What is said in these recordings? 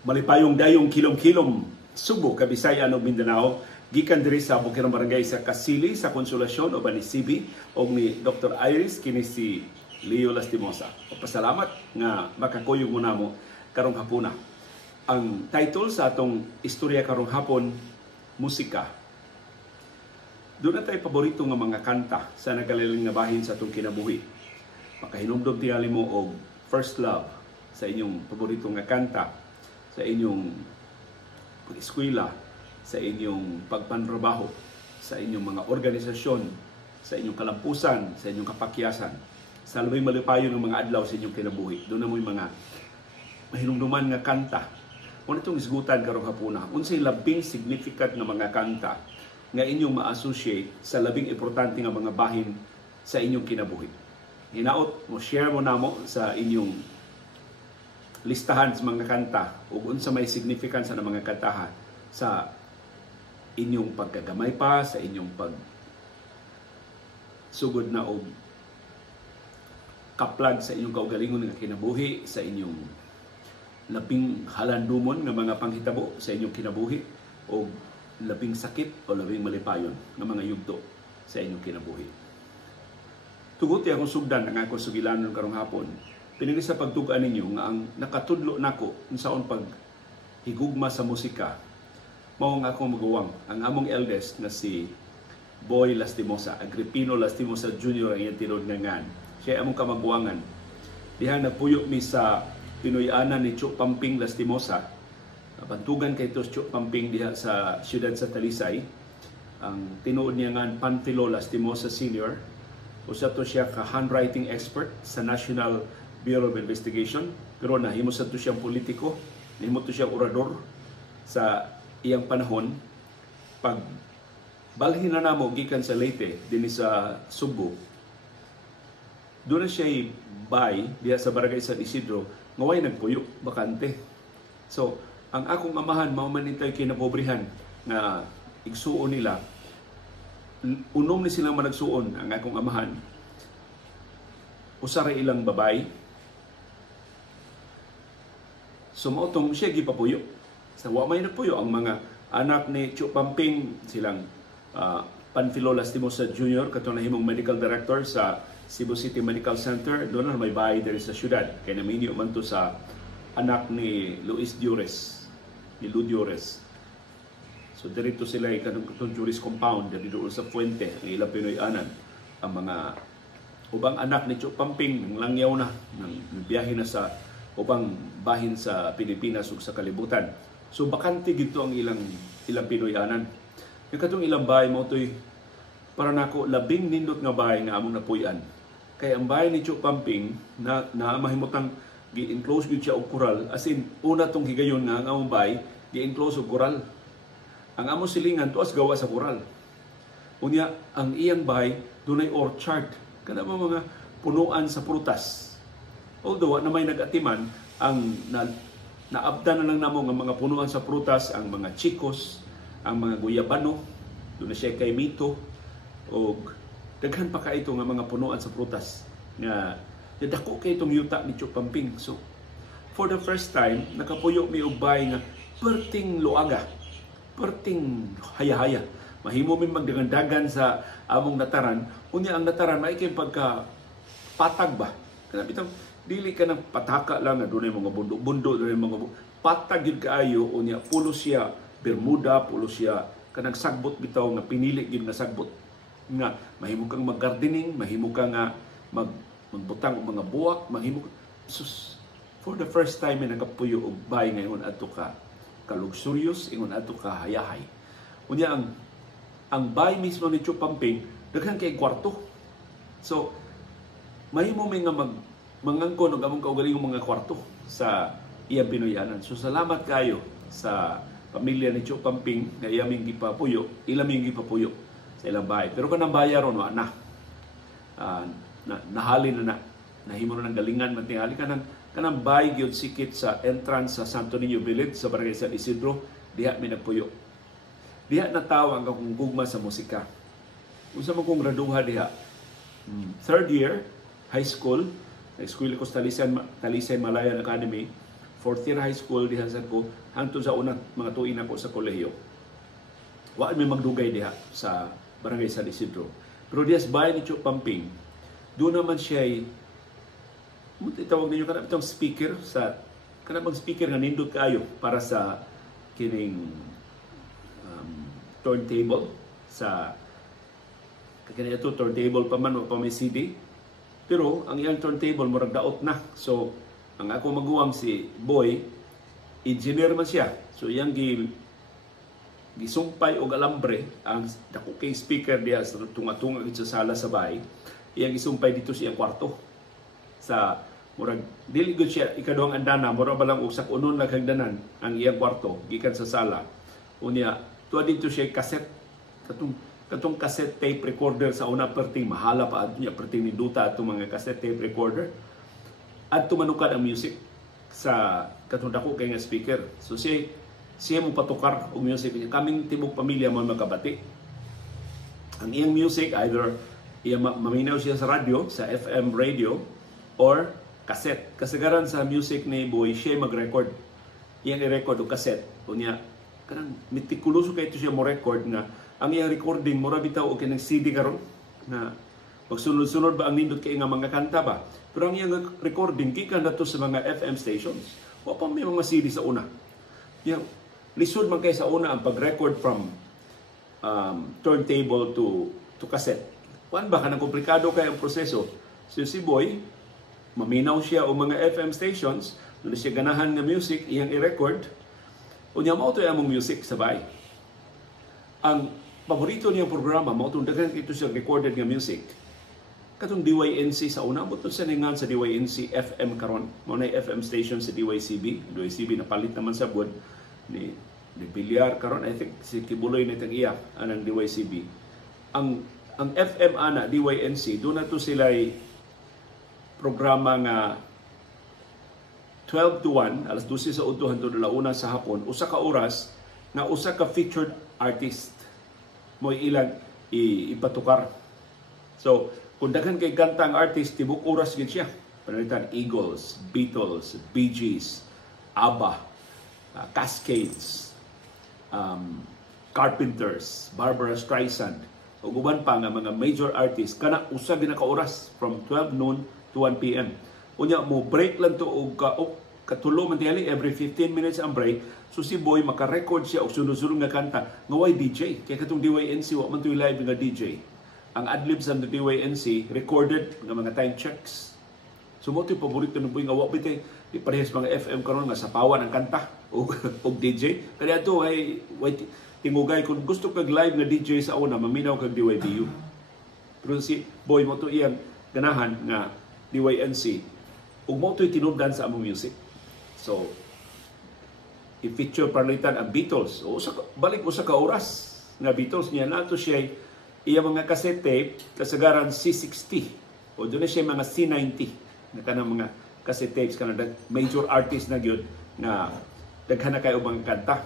Malipayong dayong kilom-kilom Subo, Kabisayan ug Mindanao, gikan diri sa Bukirang Barangay sa Kasili sa Konsolasyon o ni Sibi o ni Dr. Iris kini si Leo Lastimosa. Pasalamat nga makakuyog mo namo karong hapuna. Ang title sa atong istorya karong hapon, musika. Doon na tayo paborito nga mga kanta sa nagkalaling nga bahin sa atong kinabuhi. Makahinumdum tingali mo og first love sa inyong paborito nga kanta, sa inyong pag-eskwela, sa inyong pagpantrabaho, sa inyong mga organisasyon, sa inyong kalampusan, sa inyong kapakyasan, sa labing malipayon ng mga adlaw sa inyong kinabuhi. Doon na mo'y mga mahinumduman nga kanta. Kung itong isgutan karong hapuna, unsay labing significant nga mga kanta nga inyong ma-associate sa labing importante nga mga bahin sa inyong kinabuhi. Hinaot mo, share mo namo sa inyong listahan sa mga kanta o unsa may significance sa mga kantahan sa inyong pagkagamay pa, sa inyong pag sugod na og kaplag sa inyong kaugalingon nga kinabuhi, sa inyong labing halandumon nga mga panghitabo sa inyong kinabuhi o labing sakit o labing malipayon nga mga yugto sa inyong kinabuhi. Tugot akong sugdan ang akong sugilanon karong hapon. Pinili sa pagtugaan ninyo nga ang nakatudlo nako unsaon pag higugma sa musika mao nga akong maguwang ang among eldest na si Boy Lastimosa, Agripino Lastimosa Jr. ang iyang tinod nga ngan. Siya among kamaguwangan. Diha nagpuyo mi sa Pinoy-anan ni Chuk Pamping Lastimosa. Bantugan kay ito Chuk Pamping diha sa siyudad sa Talisay. Ang tinuod niya ngan Panfilo Lastimosa Sr. Usa to siya ka handwriting expert sa National Bureau of Investigation, pero nahimo sa to siyang politiko, nahimo to siyang orador sa iyang panahon. Pag balhin na namo gikan sa Leyte dinhi sa Subo, doon na siya bay diha sa Barangay San Isidro nga way nagpuyo bakante. So ang akong amahan mao man nitay kinapobrihan nga igsuon nila, unom ni silang managsuon. Ang akong amahan usara ilang babay. So mautong siya gipapuyo. Sa wa may nagpuyo ang mga anak ni Chuk Pamping, silang Panfilo Lastimosa Jr. kato nahimong medical director sa Cebu City Medical Center. Doon na may bahay diri sa syudad. Kaya naminyo man to sa anak ni Luis Diores, ni Lu Diores. So dirito sila kanang juris compound diri doon sa Fuente, ang ilang Pinoy-anan. Ang mga ubang anak ni Chuk Pamping langyaw na, nang biyahe na sa ubang bahin sa Pilipinas ug sa kalibutan. So bakante gito ang ilang Pinoy-anan. Yung katong ilang bahay mo to'y para nako labing nindot nga bahay nga among napuy-an. Kaya ang bahay ni Chuk Pamping na mahimutang gi-enclose gyud siya og kural, as in una tong higayon nga ang among bahay gi-enclose og kural. Ang among silingan tuas gawa sa kural. Unya ang iyang bahay dunay orchard, kana mga punuan sa prutas. Although na may nag-atiman, ang naabdan na lang namo ng mga punuan sa prutas, ang mga chikos, ang mga guyabano, doon na siya kay mito, o daghan pa ka ito ng mga punuan sa prutas. Nga, dako kay itong yuta ni Chuk Pamping. So, for the first time, nakapuyo mi ubay nga perting luaga, perting haya-haya. Mahimo mi magdagandagan sa among nataran. Unya ang nataran, maikay pagka patag ba? Kaya bitang, dili ka ng pataka lang na doon mga bundo-bundo, doon mga patag yun kaayo, unya pulo siya Bermuda, pulo siya kanang sagbot bitaw nga pinili gyud nga sagbot. Nga mahimo kang mag-gardening, mahimo kang magbutang og mga buwak, mahimo sus, for the first time na nakapuyo og bahay ngayon adto ka luxurious, ingon adto ka hayahay. Unya ang bahay mismo ni Chuk Pamping daghan kay kwarto. So mahimo may nga mangangkon og among kaugalingong mga kwarto sa iyang Pinoy-anan. So salamat kayo sa pamilya ni Chuk Pamping nga ilaming gipapuyo sa ilang bahay. Pero kanang bayaron wa na. Nahalin na nahimo na ng galingan man tingali kanang bahay gyud sikit sa entrance sa Santo Niño Village sa Barangay San Isidro, diha mi nagpuyo. Diha natawa ang akong gugma sa musika. Unsa man kong graduha diha. Third year high school, Eskwela ko sa Talisay Malayan Academy. fourth year high school diha sa ko hangtod sa unang mga tuig nako sa kolehiyo. Wa may magdugay diha sa Barangay San Isidro. Pero diha sa bahay ni Chuk Pamping, doon naman siya itawag ninyo kanang speaker sa kanang speaker nga nindot kaayo para sa kining turntable sa kaya ito turntable pa man o pa may CD. Pero ang iyang turntable murag daot na. So ang ako maguwang si Boy, engineer man siya. So iyang gisumpay og alambre ang dako kay speaker diha sa tunga-tunga sa sala sa bahay. Iyang gisumpay dito sa iyang kwarto. Sa murag dili gud siya ikaduhang andana, mura ba lang usak unon lang hagdanan ang iyang kwarto gikan sa sala. Unya tuwa dito siya cassette katong cassette tape recorder sa una perting mahala pa adto niya perting ni duta atong mga cassette tape recorder at tumanukad ang music sa katong dako kay nga speaker. So siya mo patukar og music niya. Kaming tibok pamilya mo magkabati. Ang iyang music either iya maminaw siya sa radyo, sa FM radio or cassette. Kasagaran sa music ni Boy siya mag-record. Iyang i-record og cassette. Unya kanang mitikuloso kay ito siya mo record nga ang iyang recording mura bitaw o kinang CD karon na magsunod-sunod ba ang nindot kay nga mga kanta ba. Pero ang iyang recording gikan nato sa mga FM stations. Wa pa may mga CD sa una. Yang lisod man kay sa una ang pag-record from turntable to cassette. Kuan ba kanang komplikado kay ang proseso. So si Boy maminaw siya o mga FM stations, doon siya ganahan nga music iyang i-record. Unya mao to among music sabay. Ang paborito niyang programa mao tong daghan kito siya recorded nga music. Katong DYNC sa una buton sa ningan sa DYNC FM karon, mao na FM station sa DYCB. DYCB napalit naman sa buwan ni Bilyar karon, I think si Kibuloy na tang iya anang DYCB. Ang FM ana DYNC do na to sila programa nga 12 to 1, alas 12 sa udto hangtod alauna sa hapon, usa ka oras na usa ka featured artist mo ilang ipatukar. So, kung daghan kay kanta ang artist, tibok oras gid siya. Panalitan Eagles, Beatles, Bee Gees, ABBA, Cascades, Carpenters, Barbara Streisand, ug uban pa nga mga major artists kana usa gid ka oras from 12 noon to 1 p.m. Unya mo break lang to og katulo man tiyali every 15 minutes ang break. So si Boy maka-record siya og sunod-sunod nga kanta nga way DJ. Kaya katong DYNC wa man to live nga DJ. Ang adlibs sa DYNC recorded nga mga time checks. So mo to paborito ng Boy nga wa bitay di parehas mga FM karon nga sapawan ang kanta og DJ. Kaya ato ay tingugay kung gusto kag live nga DJ sa una maminaw kag DYBU. Pero si Boy mo to iyang ganahan nga DYNC ug mo to'y tinubdan sa among music. So, i-feature panalitan ang Beatles. O balik usa ka oras nga Beatles niya nato siya iya mga cassette tape kasagaran C60 o doon siya mga C90 na kanang mga cassette tapes kanang major artist na gyud nga daghan na kay ubang kanta.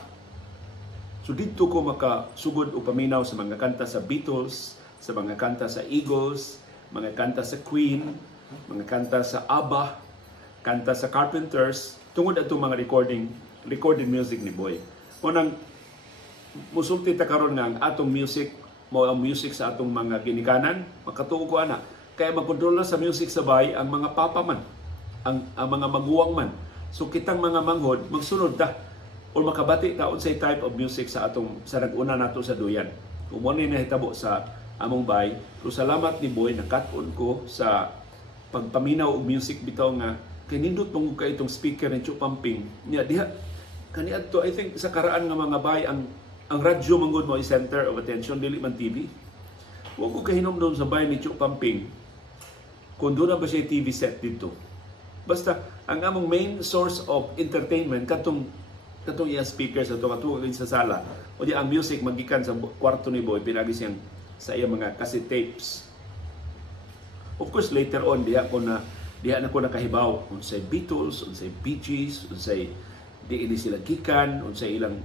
So dito ko makasugod o paminaw sa mga kanta sa Beatles, sa mga kanta sa Eagles, mga kanta sa Queen, mga kanta sa ABBA, kanta sa Carpenters, tungod ato mga recorded music ni Boy. Unang musulti ta karon nga ang atong music, mao ang music sa atong mga ginikanan, makatuo ko ana. Kaya magkontrol sa music sa bahay ang mga papa man, ang mga maguwang man. So kitang mga manghod magsunod ta o makabati ta unsay type of music sa atong sa nag-una nato sa duyan. Kung mo ni nahitabo sa among bahay, so salamat ni Boy nakat-on ko sa pagpaminaw og music bitaw nga kay nindot mong ka itong speaker ni Chuk Pamping niya diha kaniadto I think sa karaan nga mga bahay ang radyo manggod mo is center of attention dili man TV. Wa ko kahinom doon sa bahay ni Chuk Pamping kung doon na ba siya TV set dito. Basta ang among main source of entertainment katong iya speakers ato katuog sa sala o di ang music magikan sa kwarto ni Boy pinagi siyang sa iya mga cassette tapes. Of course later on diha na ko nakahibaw unsay Beatles, unsay Bee Gees, unsay di ini sila gikan, unsay ilang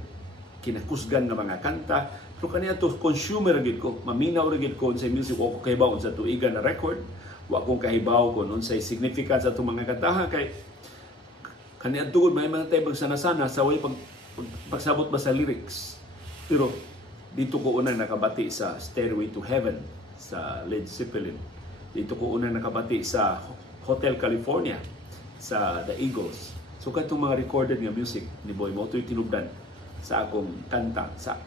kinakusgan nga mga kanta. Pero kaniya to consumer gid ko, maminaw ra gid ko unsay music o ko kahibaw unsa tuigan na record, wa ko kahibaw kun unsay significance atong mga kantaha kay Kaniadto gud may mga tayo sana sa way pagsabot ba sa lyrics. Pero dito ko unang nakabati sa Stairway to Heaven sa Led Zeppelin. Dito ko unang nakabati sa Hotel California sa The Eagles. So katong mga recorded nga music ni Boy mo to'y tinubdan sa akong kanta sa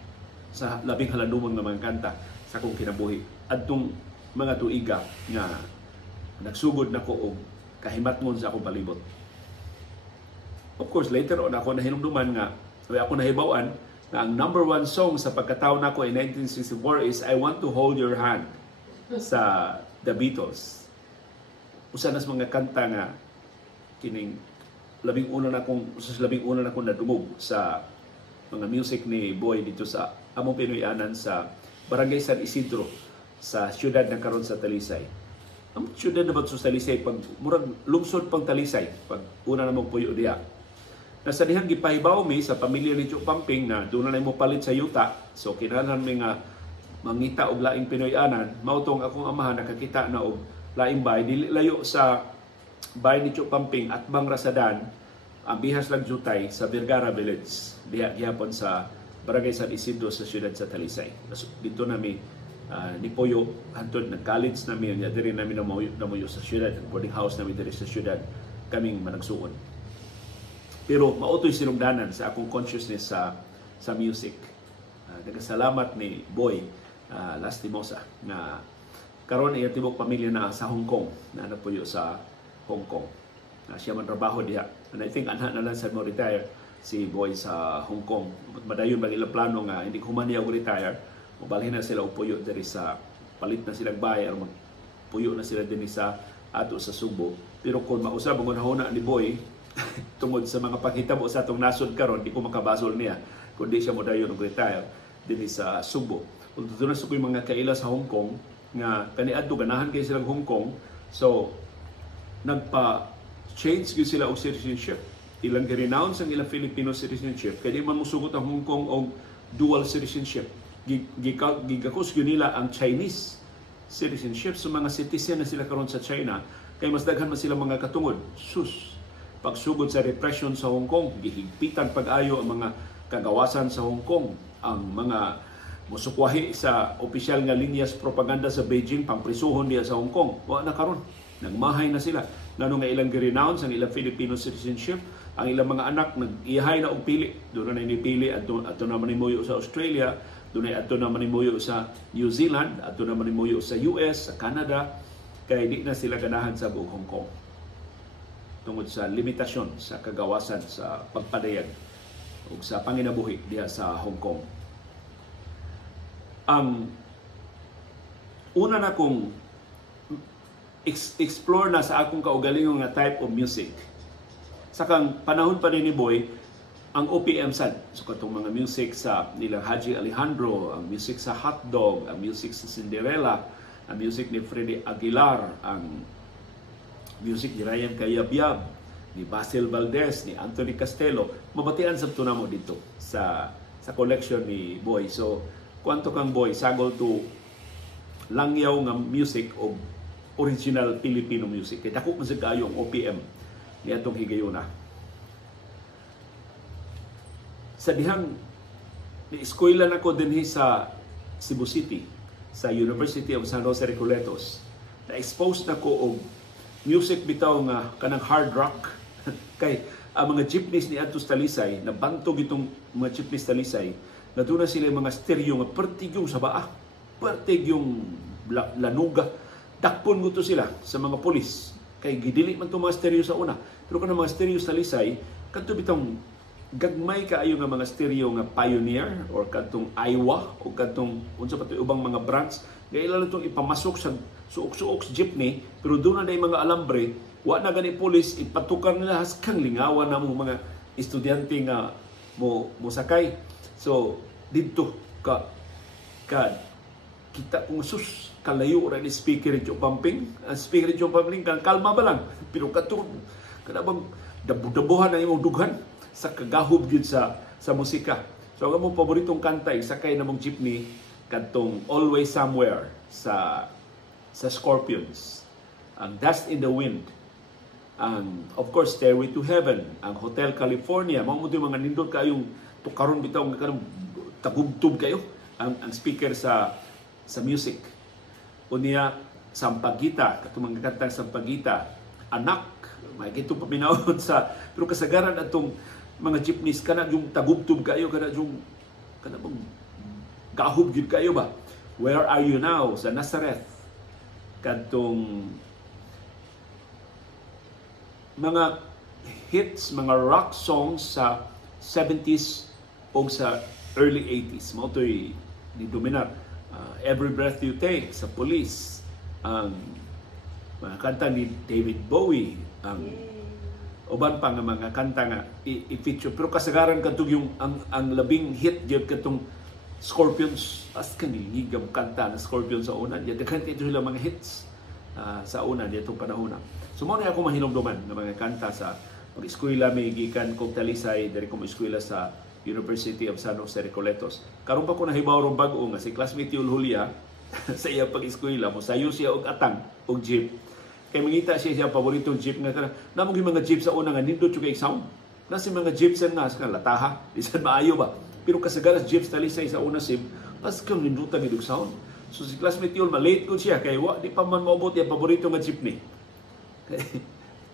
labing halanumon nga mga kanta sa akong kinabuhi. Adtong mga tuiga nga nagsugod nako og kahimatngon sa akong palibot. Of course, later on ako nahinumduman nga ako nahibawan na ang number 1 song sa pagkataon nako in 1964 is I Want to Hold Your Hand sa The Beatles. Usa nas mga kanta nga kining labing una na akong nadungog sa mga music ni Boy dito sa among Pinoyanan sa Barangay San Isidro sa siyudad na karon sa Talisay. Ang siyudad na ba sa Talisay pag murag lungsod pang Talisay pag una na puyo diha. Nasa dihang gipahibaw mi sa pamilya ni Chuk Pamping na doon na mo palit sa yuta. So kinahanglan mi nga mangita og laing Pinoyanan, mao tong akong amahan nakakita na og laing bay dili layo sa bay ni Chuk Pamping at Bang Rasadan ang bihas lang jutay sa Vergara Village diha gihapon sa Barangay San Isidro sa siyudad sa Talisay. Dito nami ni Poyo hantod nag-college nami nya diri nami namuyo sa siyudad, boarding house nami diri sa siyudad kaming managsuon. Pero mautoy sinugdanan sa akong consciousness sa music. Nagkasalamat ni Boy Lastimosa na karon iya tibok pamilya na sa Hong Kong na napuyo sa Hong Kong. Siya man trabaho diha. And I think anha na lang sa mo retire si Boy sa Hong Kong. Madayon bang ilang plano nga hindi human niya retire. Mabalhin na sila upuyo diri sa palit na silang bahay aron puyo na sila dinhi sa ato sa Subo. Pero kung mausab ang hunahuna ni Boy tungod sa mga paghitabo sa atong nasod karon, di ko makabasol niya kundi siya mo dayon og retire dinhi sa Subo. Kung tutunan sa mga kaila sa Hong Kong nga kaniadto ganahan kay silang Hong Kong, so nagpa-change gyud sila og citizenship. Ilang gi-renounce ang ilang Filipino citizenship kay di man mosugot ang Hong Kong og dual citizenship. Gigakos gyud nila ang Chinese citizenship sa mga citizen na sila karon sa China kay mas daghan man sila mga katungod. Sus, pagsugod sa repression sa Hong Kong, gihigpitan pag-ayo ang mga kagawasan sa Hong Kong, ang mga musukwahi sa opisyal nga linyas propaganda sa Beijing, pamprisuhon diya sa Hong Kong. Wa na karon, nagmahay na sila. Ngano nga ilang gi-renounce ang ilang Filipino citizenship, ang ilang mga anak nag-ihay na og pili. Doon na nipili adto na manimuyo sa Australia, doon ay adto na manimuyo sa New Zealand, adto na manimuyo sa US, sa Canada, kay di na sila ganahan sa buong Hong Kong tungod sa limitasyon sa kagawasan sa pagpadayag o sa panginabuhi diha sa Hong Kong. Ang una na kong explore na sa akong kaugalingon nga type of music. Sa kang panahon pa ni Boy, ang OPM sad. So katong mga music sa nilang Haji Alejandro, ang music sa Hotdog, ang music sa Cinderella, ang music ni Freddie Aguilar, ang music ni Ryan Cayabyab, ni Basil Valdez, ni Anthony Castelo. Mabatian sa tunamo dito sa collection ni Boy. So, kwanto kang Boy, sagol to langyaw nga music o original Filipino music. Kaya dako man sa kayo ang OPM ni atong higayuna. Sa dihang ni-eskwela na ko dinhi sa Cebu City, sa University of San Jose Recoletos. Na-expose na ko og music bitaw nga kanang hard rock. Kay ang mga jeepneys ni Adtos Talisay, nabantog itong mga jeepneys Talisay, natuna sila mga stereo nga pertigyong sa baa, pertigyong lanuga. Dakpon mo to sila sa mga polis. Kay gidili man itong mga stereo sa una. Pero kanang mga stereo sa Talisay, kanto bitong gagmay kaayo nga mga stereo nga Pioneer or kadtong Aiwa o kadtong unsa pa ubang mga brands nga ila itong ipamasok sa suok-suok sa jeepney, pero doon na mga alambre, wa na gani pulis, ipatukar nila haskang lingawan na mga estudyante nga mo sakay. So dito ka kita kung sus kalayo ra ni speaker Joe Pamping, ang speaker Joe Pamping kalma ba lang, pero kadto kanabang dabudabuhan na imong dughan sa kagahob gyud sa musika. So ang among paboritong kanta sakay na mong jeepney kadtong Always Somewhere sa Scorpions, ang Dust in the Wind, ang of course Stairway to Heaven, ang Hotel California, mao mo mga nindot kayong tukaron bitaw nga kanang tagubtub kayo ang speaker sa music. Unya Sampaguita, katong mga kantang Sampaguita, Anak, may gito paminawon sa pero kasagaran atong mga jeepneys kana yung tagubtub kayo, kana bang gahub gyud kayo ba? Where Are You Now sa Nazareth, kadtong mga hits, mga rock songs sa 70s o sa early 80s. Mao to'y ni dominar. Every Breath You Take sa Police, ang mga kanta ni David Bowie, ang uban pa nga mga kanta nga i-feature. Pero kasagaran kadtong yung ang labing hit gyud katong Scorpions, as kanilingam kanta na Scorpions sa una. Diyan daghan ito sila mga hits sa una nitong panahon. So mo na ako mahinumduman ng mga kanta sa pag-eskwela may gikan kog Talisay, diri ko eskwela sa University of San Jose Recoletos. Karon pa ko nahibaw ron bag-o nga si classmate Yul Julia sa iya pag-eskwela mo sayo siya og atang og jeep. Kay mangita siya paboritong jeep nga kana. Namo gyud mga jeep sa una nga nindot yung kay sound. Nasi mga jeep sa nga sa lataha, bisan maayo ba. Pero kasagaras jeep Talisay sa una sim, pas kang nindutan gid og sound. So si classmate Yul malate ko siya kay wa di pa man maabot iya paborito nga jeepney.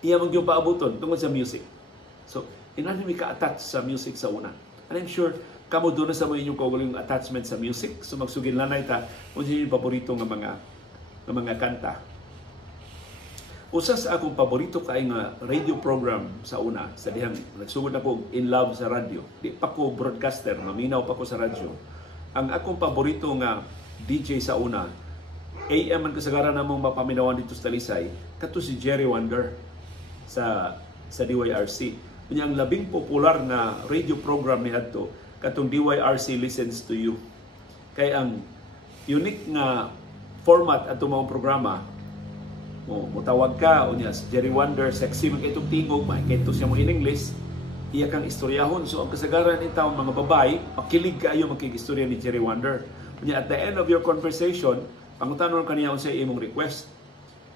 Iya man gyud paaboton tungod sa music. So inani mi ka-attach sa music sa una. And I'm sure kamo doon na sa mga inyong kaugaling attachment sa music. So magsugin lanay ta kung sino yung paborito ng mga kanta. Usa sa akong paborito kay nga radio program sa una, sa dihang nagsugod ako in love sa radio. Di pa ko broadcaster, maminaw pa ko sa radyo. Ang akong paborito nga DJ sa una, AM man kasagaran namong mapaminawan dito sa Talisay, kato si Jerry Wonder sa DYRC. Ang labing popular na radio program ni adto katong DYRC Listens to You. Kay ang unique nga format ato mga programa, mutawag ka unya si Jerry Wonder, sexy man kaytong tingog, makikito siya mo in English, iya kang istoryahon. So ang kasagaran ni taong mga babae, makilig kaayo makikistorya ni Jerry Wonder. Unya at the end of your conversation, pangutanon kaniya sa imong request.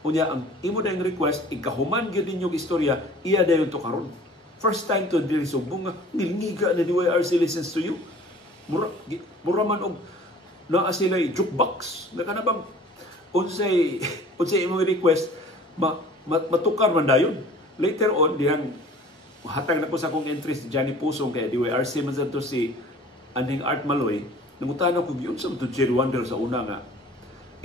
Unya ang imo dayong request, ikahuman gyud ninyong istorya, iya dayon to karon. First time to diri sumbong nga nilngiga na DYRC Listens to You. Mura man og naa sila jukebox. Na kana bang unsay imong request matukar man dayon. Later on dihang hatag na ko sa akong entry si Johnny Pusong kay DYRC man to si Anding Art Maloy. Nangutana ko gyud sa to Jerry Wonder sa una nga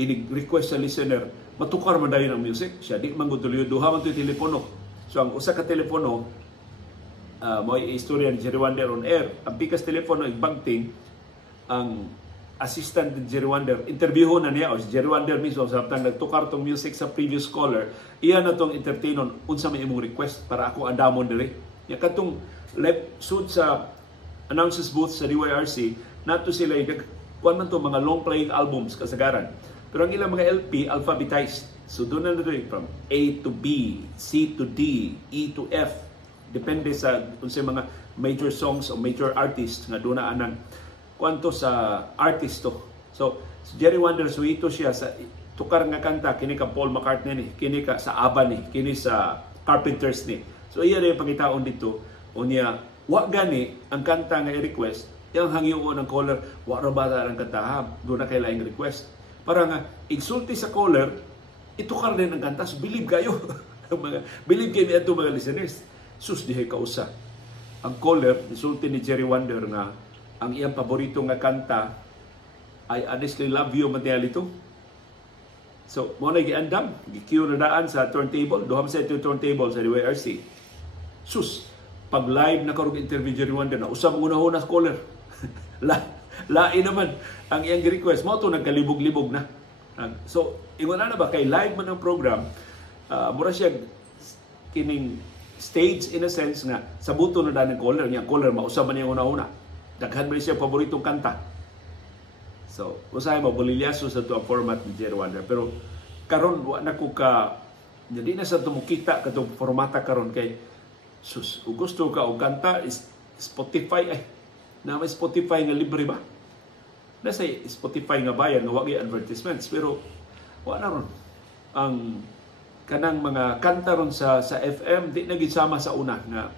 ini-request sa listener matukar man dayon ang music. Siya di man gud duha man to telepono. So ang usa ka telepono mo istorya ni Jerry Wonder on air. Ang pikas telepono igbangting ang assistant ni Jerry Wonder, interviewon na niya o si Jerry Wonder mismo samtang nagtukar tong music sa previous caller, iya na tong entertainon unsa may imong request para ako andamon diri. Ya katong left suit sa announces booth sa DYRC, nato sila kuan man to mga long playing albums kasagaran. Pero ang ilang mga LP alphabetized. So doon na dito from A to B, C to D, E to F. Depende sa unsay mga major songs o major artists nga doon na anang kwanto sa artist to. So, si Jerry Wonder, suito siya sa tukar nga kanta, kini ka Paul McCartney ni, kini ka sa ABBA ni, kini sa Carpenters ni. So, iya rin pangitaon dito, o niya, wa gani, ang kanta nga i-request, yung hangiuon ng caller, wa ra ba ang kanta, ha? Doon na kailangang request. Para nga, igsulti sa caller, itukar din ang kanta, so believe kayo. Believe kayo ito mga listeners. Sus, dihay kausa. Ang caller, isulti ni Jerry Wonder na ang iyang paborito nga kanta I Honestly Love You Materialito. So, mo na giandam, gi-cue na daan sa turntable, duham sa ito turntable sa DYRC. Sus, pag live na karong interview Jerry Wonder na usab una-una sa caller. Lain naman ang iyang request mo to nagkalibog-libog na. So, ingon na ba kay live man ang program, mura siya kining stage in a sense nga sa buto na daan ng caller niya, caller mausab man niya una-una. Daghan man siya paboritong kanta. So, usahay mo, bolilyaso sa ito ang format ni Jerry Wonder. Pero, karon na ko ka, hindi na sa tumukita ka itong formata karon kay, sus, gusto ka o kanta, Spotify, na may Spotify nga libre ba? Nasa Spotify nga bayan, nga wagi advertisements. Pero, wala ron. Ang kanang mga kanta ron sa FM di na gisama sa una nga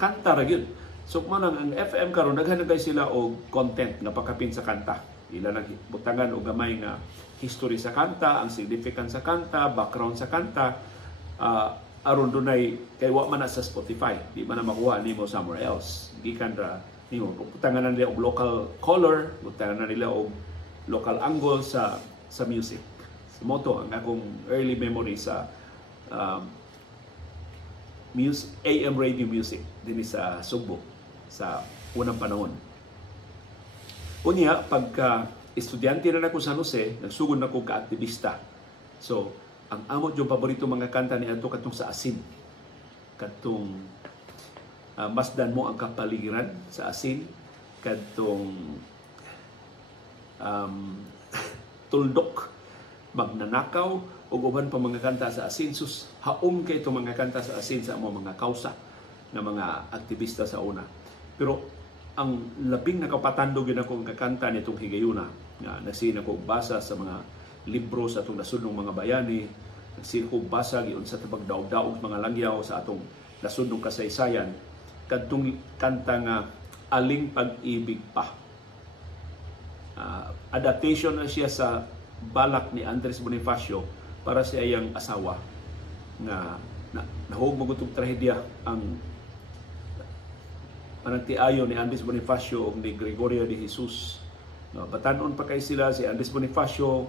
kanta ra gyud. So mo nang ang FM karon daghan na sila og content nga pakapin sa kanta. Ila nang butangan og gamay nga history sa kanta, ang significance sa kanta, background sa kanta. Aron dunay kay wa man na sa Spotify, di man na makuha nimo somewhere else. Gikan ra nimo butangan na nila og local color, butangan na nila og local angle sa music. Sa moto ang akong early memory sa AM radio music dinhi sa Sugbo sa unang panahon. Unya, pagka estudyante na ako sa San Jose, nagsugod na ako ka-aktivista. So, ang amo yung paborito mga kanta ni ato katong sa Asin. Katong masdan mo ang kapaligiran sa Asin. Katong tuldok, magnanakaw, o uban pa mga kanta sa Asin. Sus, haom kay itong mga kanta sa Asin sa mga kausa ng mga aktivista sa una. Pero ang labing nakapatandog yun akong kakanta nitong higayuna nga nagsin ako basa sa mga libro sa atong nasudnong mga bayani, nagsin ko basa giun sa tabag daog-daog mga langyaw sa atong nasudnong kasaysayan kadtong kanta nga Aling Pag-ibig Pa. Adaptation na siya sa balak ni Andres Bonifacio para sa iyang asawa nga nahog magutong trahedya ang panagtiayo ni Andres Bonifacio o ni Gregorio de Jesus. Batanon pa kay sila si Andres Bonifacio,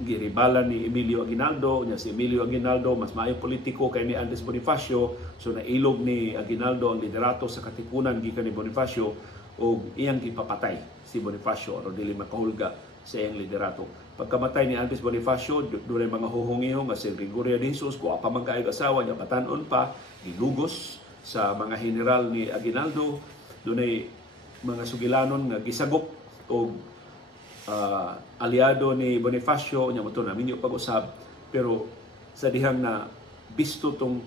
giribala ni Emilio Aguinaldo, nya si Emilio Aguinaldo mas maayo politiko kay ni Andres Bonifacio, so nailog ni Aguinaldo ang liderato sa katipunan gikan ni Bonifacio o iyang ipapatay si Bonifacio o dili makahulga sa iyang liderato. Pagkamatay ni Andres Bonifacio, doon ay mga huhungihong nga si Gregorio de Jesus, kuha pa man kaayong asawa niya, batanon pa, gilugos sa mga general ni Aguinaldo. Doon ay mga sugilanon nga gisagop o aliado ni Bonifacio nya mo to namin yung pag-usab, pero sa dihang na bisto tong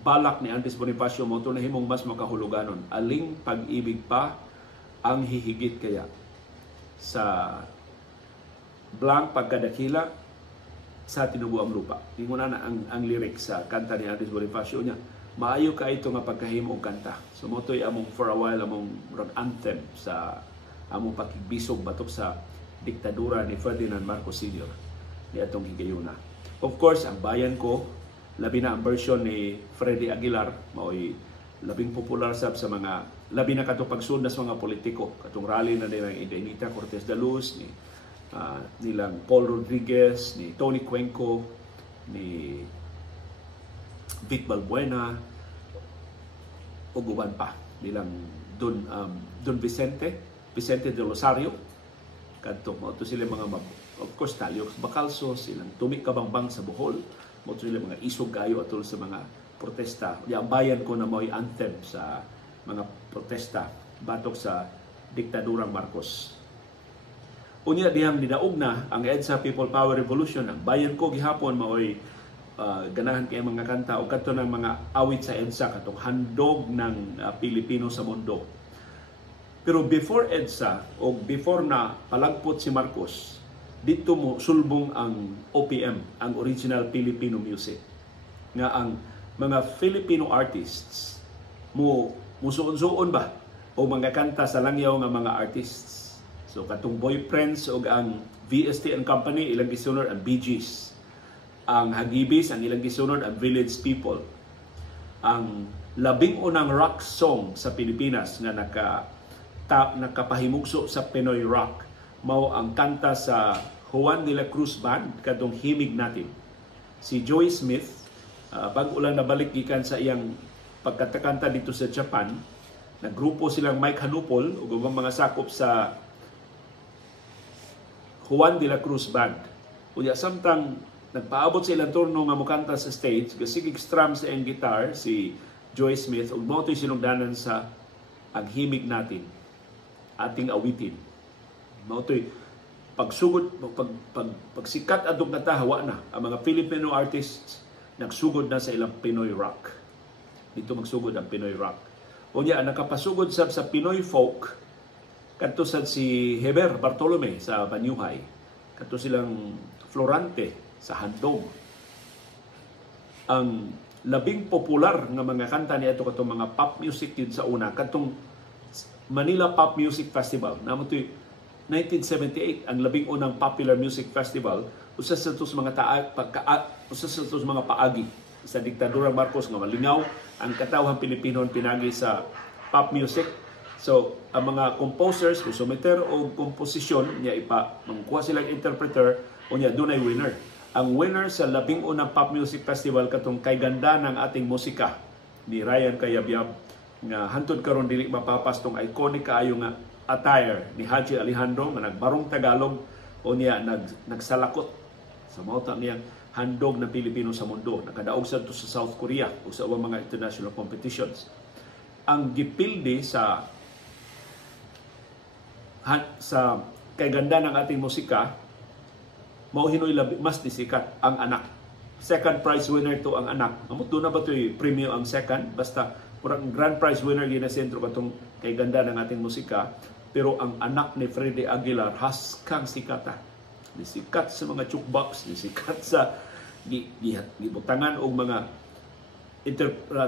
balak ni Andres Bonifacio mo to na himong mas makahuluganon. Aling pag-ibig pa ang hihigit kaya sa blank pagkadakila sa tinubuang lupa. Inguna na ang lyrics sa kanta ni Andres Bonifacio niya. Maayo ka ito nga pagkahimo og kanta. So motoy among for a while among rock anthem sa among pakigbisog batok sa diktadura ni Ferdinand Marcos Sr. ni atong higayuna. Of course, ang Bayan Ko, labi na ang version ni Freddy Aguilar, mao'y labing popular sa mga labi na katong pagsud sa mga politiko. Katong rally na nilang Indaynita Cortez de Luz, ni nilang Paul Rodriguez, ni Tony Cuenco, ni Vic Balbuena, o guban pa nilang Don Vicente de Rosario, kadto mo to sila mga of course Talio Bacalso, silang Tumi Kabangbang sa Bohol, mo to sila mga isog gayo atol sa mga protesta. Ang Bayan Ko na mo'y anthem sa mga protesta batok sa diktadurang Marcos. Unya dihang nidaog na ang EDSA People Power Revolution, ang Bayan Ko gihapon mao'y ganahan kay mga kanta o kadto ng mga awit sa EDSA katong handog ng Pilipino sa mundo. Pero before EDSA o before na palagpot si Marcos, dito mo sulbong ang OPM, ang Original Filipino Music, nga ang mga Filipino artists musuon-suon ba o mga kanta sa langyaw nga mga artists. So katong Boyfriends o ang VST and Company, ilang gisunod ang Bee Gees. Ang Hagibis, ang ilang gisunod ang Village People. Ang labing unang rock song sa Pilipinas nga nakapahimugso sa Pinoy rock mao ang kanta sa Juan de la Cruz Band kadtong Himig Natin. Si Joey Smith, bago lang nabalik gikan sa iyang pagkatakanta dito sa Japan, naggrupo silang Mike Hanupol ug ubang mga sakop sa Juan de la Cruz Band. Unya samtang nagpaabot sa ilang turno nga mukanta sa stage, gasigig strum sa iyang guitar si Joey Smith ug mao to'y sinugdanan sa Ang Himig Natin, ating awitin. Mao to'y pagsugod pagsikat adtong natahawa na ang mga Filipino artists nagsugod na sa ilang Pinoy rock. Dito magsugod ang Pinoy rock. Unya nakapasugod sa Pinoy folk kadto sad si Heber Bartolome sa Banyuhay, kadto silang Florante sa Handog, ang labing popular nga mga kanta niadto katong mga pop music yun sa una katong Manila Pop Music Festival. Namo to 1978 ang labing unang popular music festival usa sa tos mga mga paagi sa diktadura Marcos nga malingaw ang katawhan Pilipino pinagi sa pop music. So ang mga composers sumiter og komposisyon niya mangkuha silang interpreter o niya dunay winner. Ang winner sa labing unang pop music festival katong Kay Ganda ng Ating Musika ni Ryan Cayabyab nga hantod karon dili mapapas tong iconic kaayo nga attire ni Haji Alejandro nga nagbarong Tagalog o niya nagsalakot sa mauta niyang handog na Pilipino sa mundo. Nakadaog sa to sa South Korea o sa ubang mga international competitions. Ang gipildi sa Kay Ganda ng Ating Musika mao hinoy mas disikat ang anak. Second prize winner to ang anak. Amot doon na ba ito'y premium ang second? Basta murang grand prize winner yun na sentro katong Kay Ganda ng Ating Musika. Pero ang anak ni Freddy Aguilar haskang sikata. Nisikat sa mga jukebox, nisikat sa gibutangan o mga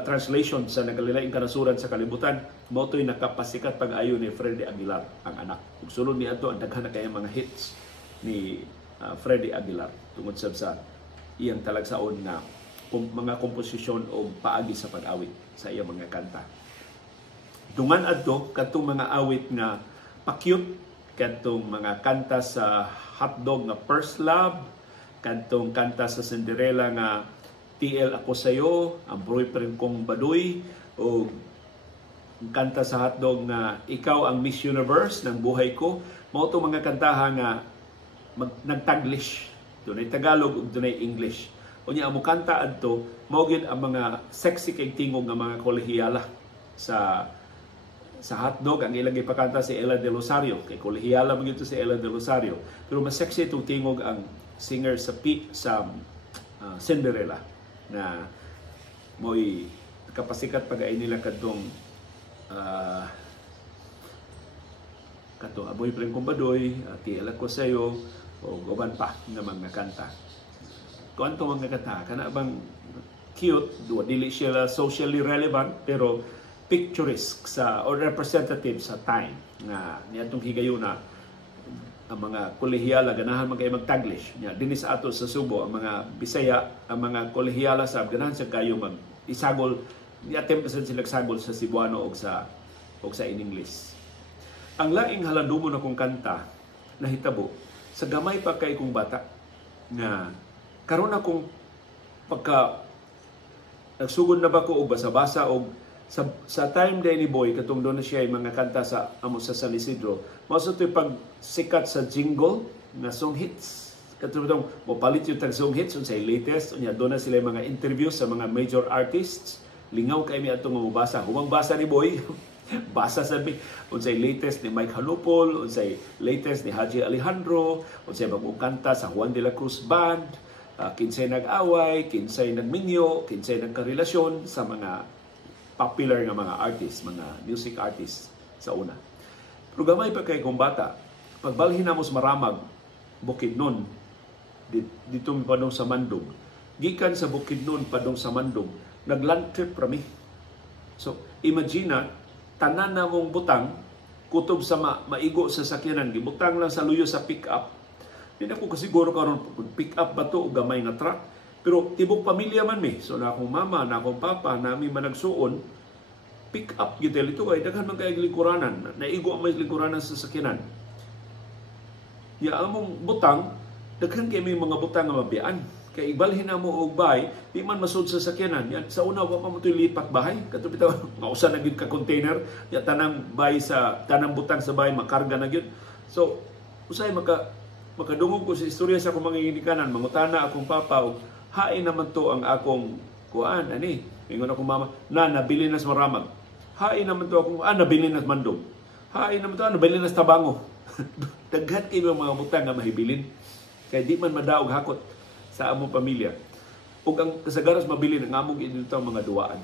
translation sa nagalilaing kanasuran sa kalibutan. Mao to'y nakapasikat pag-ayo ni Freddy Aguilar ang anak. Ug sulod ni ato ang daghan na kay mga hits ni Freddy Aguilar tungod sa iyang talagsaon na mga komposisyon o paagi sa pag-awit sa iyang mga kanta. Dungan adto katong mga awit nga pa-cute, katong mga kanta sa Hotdog nga First Love, katong kanta sa Cinderella nga TL Ako Sayo, Ang Boyfriend Kong Baduy, o kanta sa Hotdog nga Ikaw ang Miss Universe ng buhay ko. Mao to mga kantaha nga nagtaglish. Dunay Tagalog ug dunay English. Unya amo kanta adto mao gyud ang mga sexy kay tingog nga mga kolehiyala sa Hotdog. Ang ilang ipakanta si Ella De Rosario, kay kolehiyala man gyud si Ella De Rosario. Pero mas sexy itong tingog ang singer sa Cinderella na mo'y kapasikat pag-ay nila kadtong A Boyfriend Kong Baduy, TL Ako Sayo, o uban pa nga mga kanta. Kung anto mga kanta, kana bang cute, dili siya socially relevant, pero picturesque or representative sa time nga niadtong higayon na ang mga kolehiyala ganahan man kay magtaglish nya dinhi sa ato sa Subo ang mga Bisaya, ang mga kolehiyala sa ganahan sa kayo mag isagol ni-attempt sila sagol sa Cebuano og sa in English. Ang laing halandumon akong kanta nahitabo sa gamay pa kay kong bata nga karon akong pagka nagsugod na ba ko og basa-basa og sa time day ni Boy katong doon na siya yung mga kanta sa amo sa San Isidro mao sa to'y pag sikat sa jingle na song hits katong mo palit yung tag song hits unsay latest unya doon na sila yung mga interviews sa mga major artists lingaw kay mi atong mabasa humang basa ni Boy basa sabi unsay latest ni Mike Halupol, unsay latest ni Haji Alejandro, unsay bagong kanta sa Juan de la Cruz Band, kinsay nag-away, kinsay nagminyo, kinsay nagkarelasyon sa mga popular nga mga artists, mga music artists sa una. Pero gamay pa kay kong bata, pagbalhin na mo sa Maramag, Bukidnon, dito mi padong sa Mandog. Gikan sa Bukidnon padong sa Mandog, nag-land trip rami. So, imagine tanan na mong butang, kutob sa maigo sa sakyanan, gibutang lang sa luyo sa pick-up. Hindi ako kasiguro karon pick-up ba to o gamay nga truck. Pero tibok pamilya man mi. So na akong mama, na akong papa, nami managsuon, pick-up gitel ito kay daghan man kay lingkuranan. Naigo ang may lingkuranan sa sakyanan. Ya among butang, daghan kay may mga butang nga mabiyaan. Kay ibalhin na mo og bay, di man masud sa sakyanan. Yan sa una wa pa mo lipat bahay. Kato bitaw mausa na gyud ka container, ya tanang bay sa tanang butang sa bay makarga na gyud. So usay makadungog ko sa istorya sa akong mga ginikanan, mangutana akong papa og hain naman to ang akong kuan ani. Ingon akong mama, nabili na sa Maramag. Hain naman to akong nabili na sa Mandog. Hain naman to nabili na sa Tabango. Daghan kay mga butang nga mahibilin. Kay di man madaog hakot sa among pamilya. Ug ang kasagaras mabilin ang among dito mga duwaan.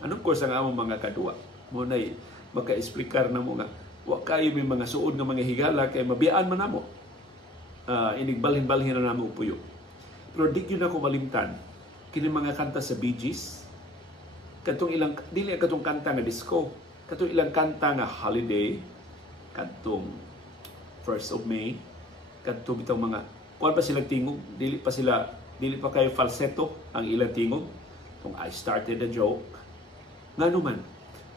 Anong course ang among mga kaduwa? Mo nay maka-explicar na mo nga wa kayo may mga suod nga mga higala kay mabiyaan man namo. Inigbalhin-balhin na namo puyo. Pero di gyud ako malimtan kini mga kanta sa Bee Gees, katong ilang dili katong kanta nga disco, katong ilang kanta nga holiday, katong 1st of May, katong bitong mga kuan pa sila tingog, dili pa kayo falsetto ang ilang tingog, kung I started a joke. Ngano man,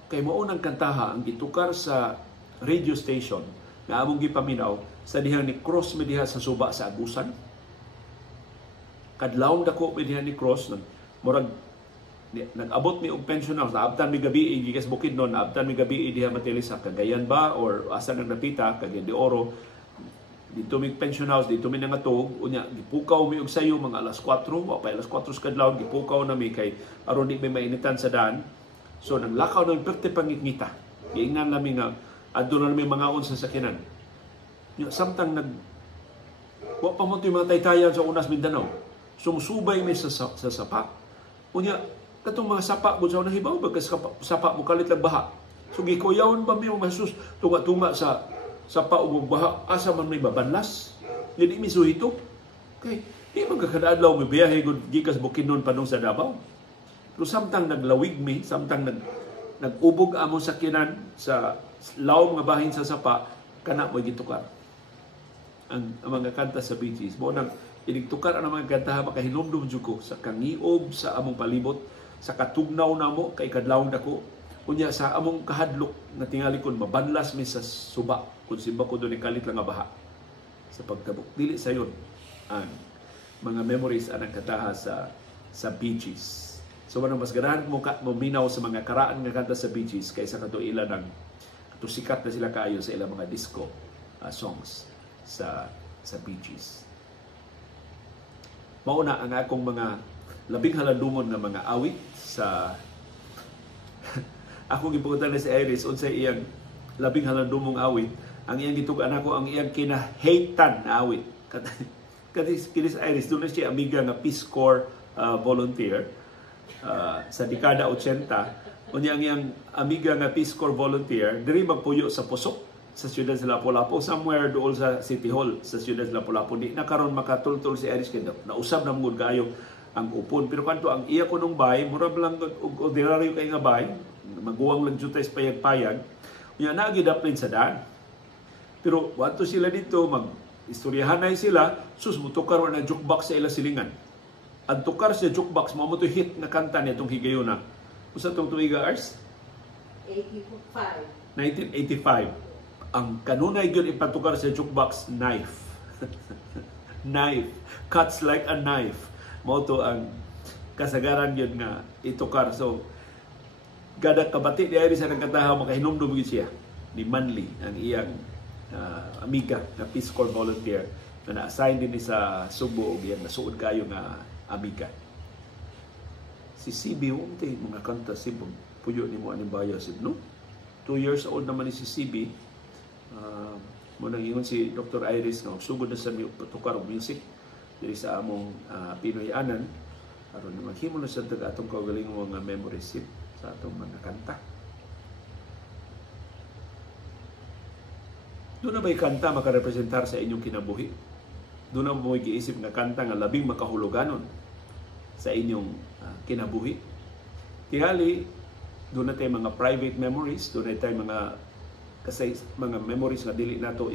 kay mao nang kantaha ang gitukar sa radio station nga among gipaminaw sa dihang ni Cross mediha sa suba sa Agusan. Kadlawon dako mediha ni Cross murag nag-abot mi og pension house, naabtan mi gabi gikas Bukidnon, naabtan mi gabi diha matili sa Cagayan ba or asa nang napita Cagayan de Oro. Dito mi pension house, dito mi nangatog, unya gipukaw mi og sayo mga alas 4, wa pa alas 4 sa kadlawon gipukaw na mi kay aron di may mainitan sa daan. So naglakaw na perti pangitngita. Giingnan nami nga adto na mi mga on sa sakinan. Samtang wa pa mo mga taytayan sa Unas Mindanao. Sumusubay mi sa sapa. Unya katong mga sapa gud sa nahibaw bagkas sapa mo kalit lang baha. So gikuyawon pa mi masus tunga-tunga sa sapa ug baha asa man may babanlas. Dili mi suhito. Kay di man kakadadlaw mi biyahe gud gikas Bukidnon padung sa Davao. Pero samtang naglawig mi, samtang nag-ubog among sakyanan sa lawom nga bahin sa sapa, kana mo gitukar ang mga kanta sa Bee Gees. Mo nang iligtukar ang mga kanta makahinumdum jud ko sa kangiob sa among palibot, sa katugnaw namo kay kadlawon dako. Unya sa among kahadlok na tingali kon mabanlas mi sa suba kun simba ko dun kalit lang nga baha. Sa pagtabok dili sayon ang mga memories anang kataha sa Bee Gees. So mas ganahan mo minaw sa mga karaan nga kanta sa Bee Gees kaysa kato ila ng sikat na sila kaayo sa ilang mga disco songs sa Bee Gees. Mauna ang akong mga labing halandumon nga mga awit sa akong gipugutan na si Iris unsay iyang labing halandumong awit. Ang iyang gitugan ako ang iyang kinaheitan na awit. Kinis Iris doon na siya amiga nga Peace Corps volunteer. Sa dekada 80, unya ang iyang amiga nga Peace Corps volunteer diri magpuyo sa Pusok sa siyudad sa Lapu-Lapu, somewhere dool sa City Hall sa siyudad sa Lapu-Lapu. Di na karon makatultol si Iris kay nausab na mud kaayo ang upon. Pero kanto ang iya kunong bay, murag lang ordinaryo kay nga bay, maguwang lang jutay sa payag-payag. Unya na gidaplin sa daan. Pero wato sila dito mag-istoryahanay sila, sus mutukar na jukebox sa ila silingan. Ang tukar sa jukebox, mo to hit na kanta niya itong higayuna. Usa itong tuiga Ars? 1985. Ang kanunay yun ipatukar sa jukebox, Knife. Knife. Cuts like a knife. Mo to ang kasagaran yun nga itukar. So, gada kabati di ay sa nagkataha, makahinumdum yun siya. Ni Manly, ang iyang amiga na Peace Corps volunteer na na-assign din sa Subo o iyang nasuod kayo nga amiga. Si CB, mga kanta si puyo ni mo aning bayo no? 2 years old naman ni si CB. Mo nang ingon si Dr. Iris nga sugod na sa tukar og music diri sa among Pinoy anan aron na maghimo na sa atong kaugalingong mga memories sa atong mga kanta. Doon na ba'y kanta makarepresentar sa inyong kinabuhi? Doon na mo giisip nga kanta nga labing makahuluganon sa inyong kinabuhi. Tihali, doon na tayo mga private memories, doon na tayo mga memories na dili nato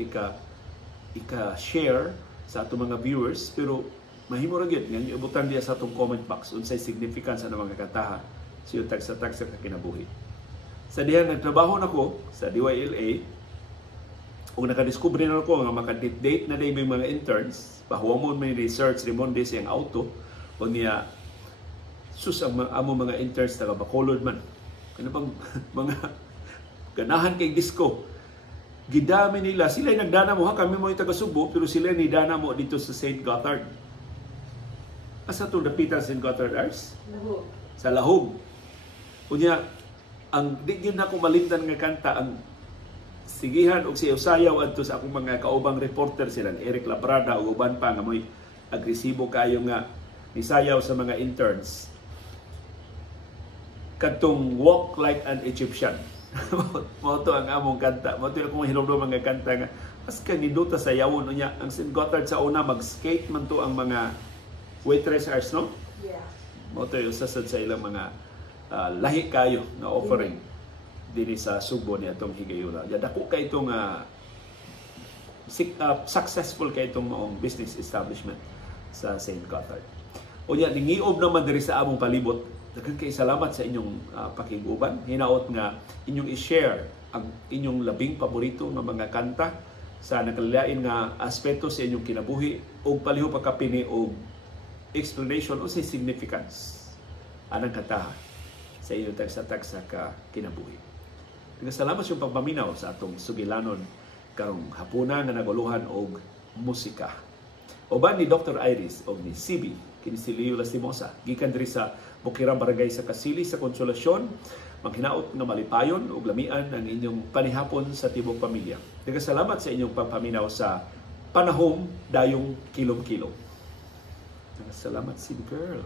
ika-share sa atong mga viewers, pero mahimo ra gyud nga ibutan diya sa atong comment box unsay significance sa mga kataha siyo tagsa-tag sa kinabuhi. Sa diha nagtrabaho nako sa DYLA, kung nakadiskubre na ako nga makadate na day mga interns, pahuamon may research remonde siyang auto, o niya sus ang mga interns taga Bacolod man. Ano bang mga ganahan kay disco. Gidami nila, sila ay nagdana mo, kami mo yung taga Subo, pero sila ni dana mo dito sa St. Gothard. Asa itong dapitan St. Gothard Ars? Lahog. Sa Lahog. Kunya, ang di yun ako malimtan nga kanta, ang sigihan o siya sayaw adto sa akong mga kaubang reporter silang Eric Labrada o uban pa nga mo'y agresibo kayo nga nisayaw sa mga interns. Katong Walk Like an Egyptian. Mo to ang among kanta. Mo to akong hinumdum mga kanta nga mas kaniduta sa yawon niya. Ang St. Gothard sa una mag-skate man to ang mga waitressers, no? Yeah. Mao toy usa sad sa ilang mga lahi kayo nga offering dinhi sa Subo ni atong higayuna. Ya dako kay itong successful kay itong maong business establishment sa St. Gothard. Unya ningiob naman diri sa among palibot. Daghang kay salamat sa inyong pakiguban. Hinaot nga inyong i-share ang inyong labing paborito nga mga kanta sa nakalain nga aspeto sa inyong kinabuhi ug paliho pa kapini og explanation o sa significance anang kataha sa inyong tagsa-tagsa ka kinabuhi. Salamat yung pagpaminaw sa atong sugilanon karong hapuna nga naguluhan og musika. Uban ni Dr. Iris o ni CB, kini si Leo Lastimosa, gikan diri sa Bukirang Barangay sa Kasili sa Konsolasyon, maghinaot nga malipayon ug lamian ang inyong panihapon sa tibok pamilya. Salamat sa inyong pagpaminaw sa panahom dayong kilom-kilom. Salamat, CB Girl.